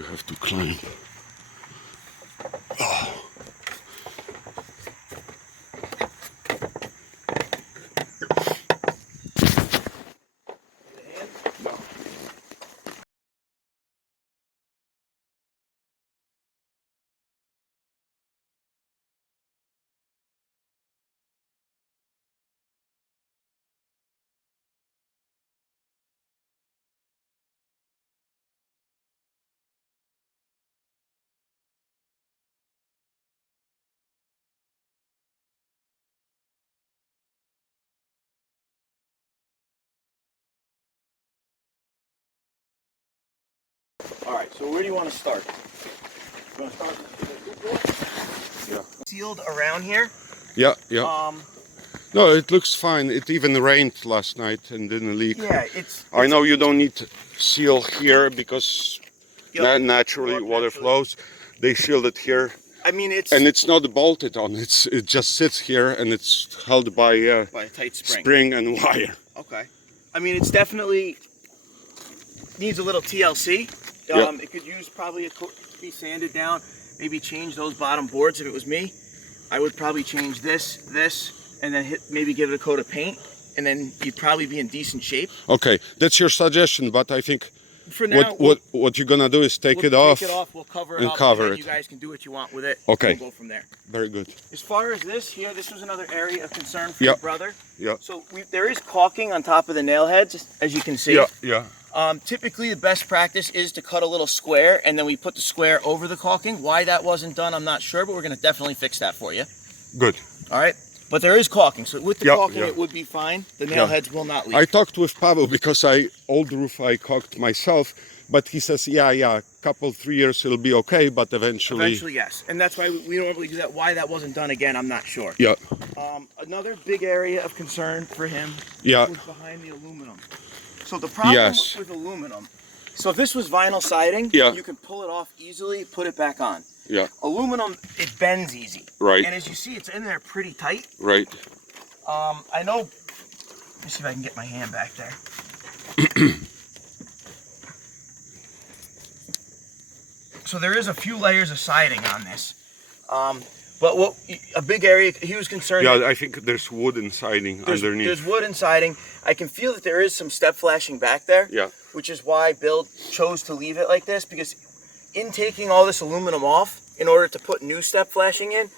We have to climb. Oh. All right, so where do you want to start? You want to start with the Yeah. sealed around here? Yeah, yeah. No, it looks fine. It even rained last night and didn't leak. Yeah, it's I know you don't need to seal here because Yep. naturally water flows. They shield it here. I mean, And it's not bolted on. It just sits here and it's held by a tight spring and wire. Okay. I mean, it's definitely needs a little TLC. Yep. It could use probably a coat, be sanded down. Maybe change those bottom boards if it was me. I would probably change this, and then maybe give it a coat of paint, and then you'd probably be in decent shape. Okay, that's your suggestion, but I think for now, what you're gonna do is take it off. We'll cover it up, and then you guys can do what you want with it. Okay. We'll go from there. Very good. As far as this here, this was another area of concern for Yep. your brother. Yeah. So there is caulking on top of the nail heads, as you can see. Yeah, yeah. Typically, the best practice is to cut a little square, and then we put the square over the caulking. Why that wasn't done, I'm not sure, but we're going to definitely fix that for you. Good. All right? But there is caulking, so with the Yeah, caulking, yeah. it would be fine. The nail heads will not leak. I talked with Pavel because old roof I caulked myself, but he says, yeah, couple 3 years it'll be okay, but eventually. Eventually, yes, and that's why we normally do that. Why that wasn't done again, I'm not sure. Yeah. Another big area of concern for him Yeah. was behind the aluminum. So the problem with aluminum, so if this was vinyl siding, you can pull it off easily, put it back on. Yeah. Aluminum, it bends easy. Right. And as you see, it's in there pretty tight. Right. I know, let me see if I can get my hand back there. So there is a few layers of siding on this. But a big area he was concerned. Yeah, I think there's wooden siding underneath. There's wood and siding. I can feel that there is some step flashing back there. Yeah. Which is why Bill chose to leave it like this, because in taking all this aluminum off in order to put new step flashing in,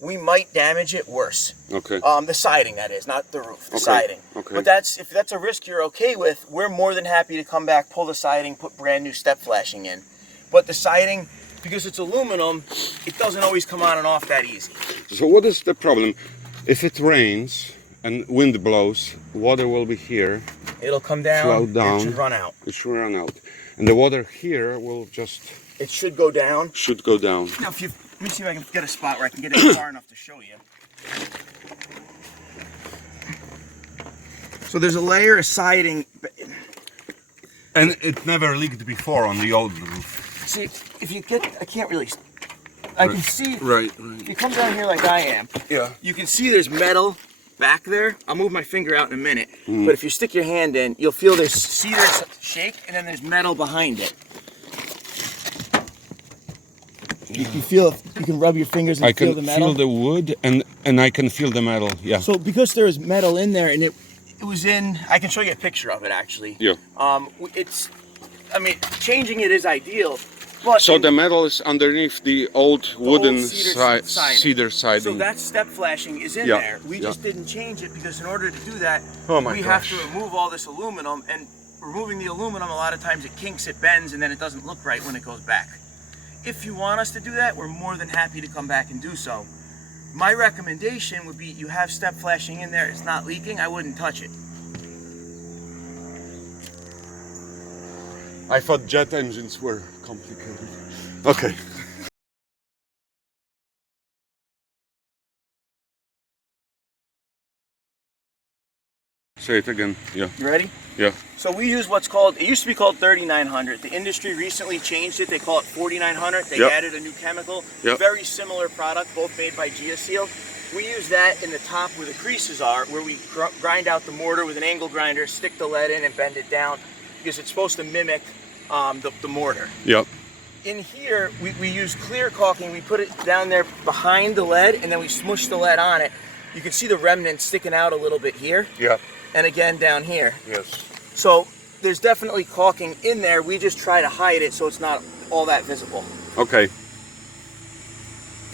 we might damage it worse. Okay. The siding, that is, not the roof, the siding. Okay. But if that's a risk you're okay with, we're more than happy to come back, pull the siding, put brand new step flashing in. But the siding, because it's aluminum, it doesn't always come on and off that easy. So what is the problem? If it rains and wind blows, water will be here. It'll come down, flow down. it should run out. It should run out. And the water here will just... It should go down. Should go down. Now, let me see if I can get a spot where I can get it far enough to show you. So there's a layer of siding. And it never leaked before on the old roof. See, if you get, I can't really, I can see. Right. If you come down here like I am, Yeah. you can see there's metal back there. I'll move my finger out in a minute. But if you stick your hand in, you'll feel there's cedar shake, and then there's metal behind it. You can rub your fingers and feel the metal. I can feel the wood and I can feel the metal, yeah. So because there is metal in there, and it was in, I can show you a picture of it actually. Yeah. Changing it is ideal, but So the metal is underneath the old wooden cedar siding. So siding. that step flashing is in Yeah, there. We just didn't change it because in order to do that, Oh my we have to remove all this aluminum, and removing the aluminum, a lot of times it kinks, it bends, and then it doesn't look right when it goes back. If you want us to do that, we're more than happy to come back and do so. My recommendation would be you have step flashing in there, it's not leaking, I wouldn't touch it. I thought jet engines were complicated. Okay. Say it again, yeah. You ready? Yeah. So we use what's called, it used to be called 3900. The industry recently changed it. They call it 4900. They added a new chemical. Very similar product, both made by GeoSeal. We use that in the top where the creases are, where we grind out the mortar with an angle grinder, stick the lead in and bend it down, because it's supposed to mimic the mortar. Yep. in here, we use clear caulking. We put it down there behind the lead, and then we smush the lead on it. You can see the remnant sticking out a little bit here, Yeah. and again down here. Yes. So there's definitely caulking in there. We just try to hide it so it's not all that visible. Okay.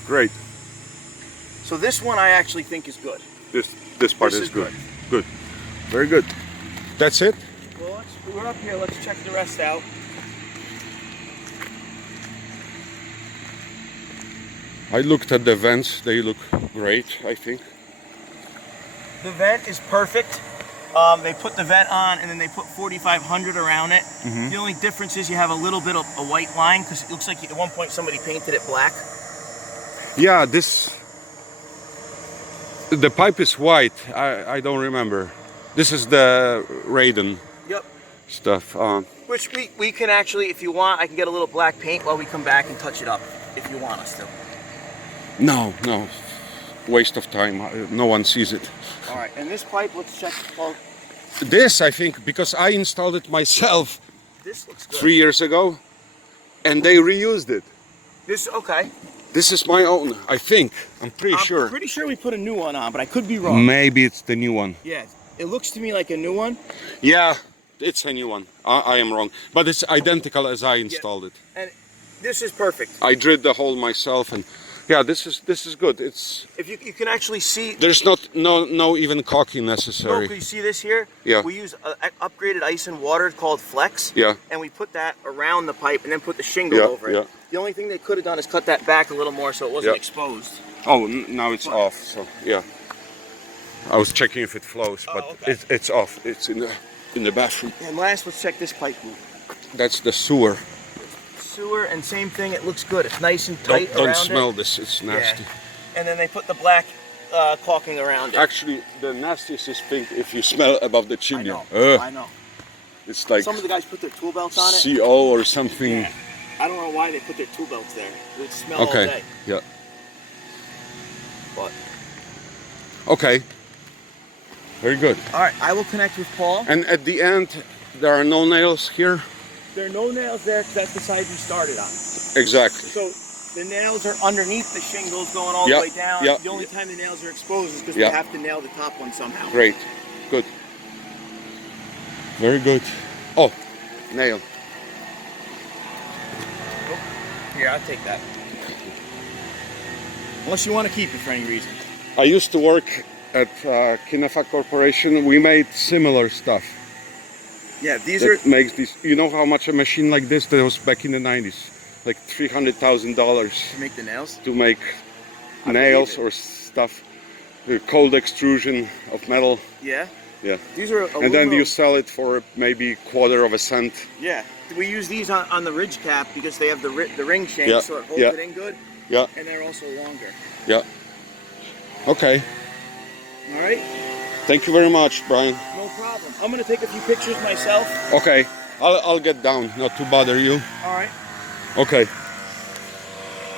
Great. So this one I actually think is good. This part This is is good. Good. Very good. That's it? Well, we're up here. Let's check the rest out. I looked at the vents. They look great, I think. The vent is perfect. They put the vent on and then they put 4500 around it. Mm-hmm. The only difference is you have a little bit of a white line because it looks like at one point somebody painted it black. Yeah, the pipe is white. I don't remember. This is the Raiden Yep. stuff. Which we can actually, if you want, I can get a little black paint while we come back and touch it up if you want us to. No, waste of time. No one sees it. All right, and this pipe, let's check. Well, This, I think, because I installed it myself this looks good. 3 years ago, and they reused it. This, okay. This is my own, I think. I'm pretty sure. I'm pretty sure we put a new one on, but I could be wrong. Maybe it's the new one. Yeah, it looks to me like a new one. Yeah, it's a new one. I am wrong, but it's identical as I installed it. And this is perfect. I drilled the hole myself, and yeah, this is good. It's If you can actually see. there's no even caulking Oh, necessary. can you see this here? Yeah. We use upgraded ice and water called Flex. Yeah. And we put that around the pipe and then put the shingle Yeah, over it. yeah. The only thing they could have done is cut that back a little more so it wasn't Yeah. exposed. Oh, now it's off. So yeah, I was checking if it flows, but okay. it's off. It's in the bathroom. And last, let's check this pipe. That's the sewer. Sewer, and same thing. It looks good. It's nice and tight Don't around smell it. this. It's nasty. Yeah. And then they put the black caulking around it. Actually, the nastiest is pink if you smell above the I chimney. know. Ugh, I know. it's like Some of the guys put their tool belts on it. CO or something. Yeah. I don't know why they put their tool belts there. It would smell all Okay. day. Yeah. But Okay. Very good. all right, I will connect with Paul. And at the end, there are no nails here. There are no nails there because that's the side we started on. Exactly. So the nails are underneath the shingles going all Yeah, the way down. yeah. The only time the nails are exposed is because Yeah. we have to nail the top one somehow. Great. Good. Very good. Oh, nail. Here, I'll take that. Unless you want to keep it for any reason. I used to work at Kinafa Corporation. We made similar stuff. Yeah, these are. That makes this. You know how much a machine like this that was back in the 90s, like $300,000 To make the nails? to make I nails believe it. or stuff. The cold extrusion of metal. Yeah. Yeah. These are And then you aluminum. sell it for maybe quarter of a cent. Yeah. We use these on the ridge cap because they have the ring shank, Yeah, so it holds yeah. it in good, Yeah. and they're also longer. Yeah. Okay. All right. Thank you very much, Brian. No problem. I'm gonna take a few pictures myself. Okay. I'll get down, not to bother you. All right. Okay.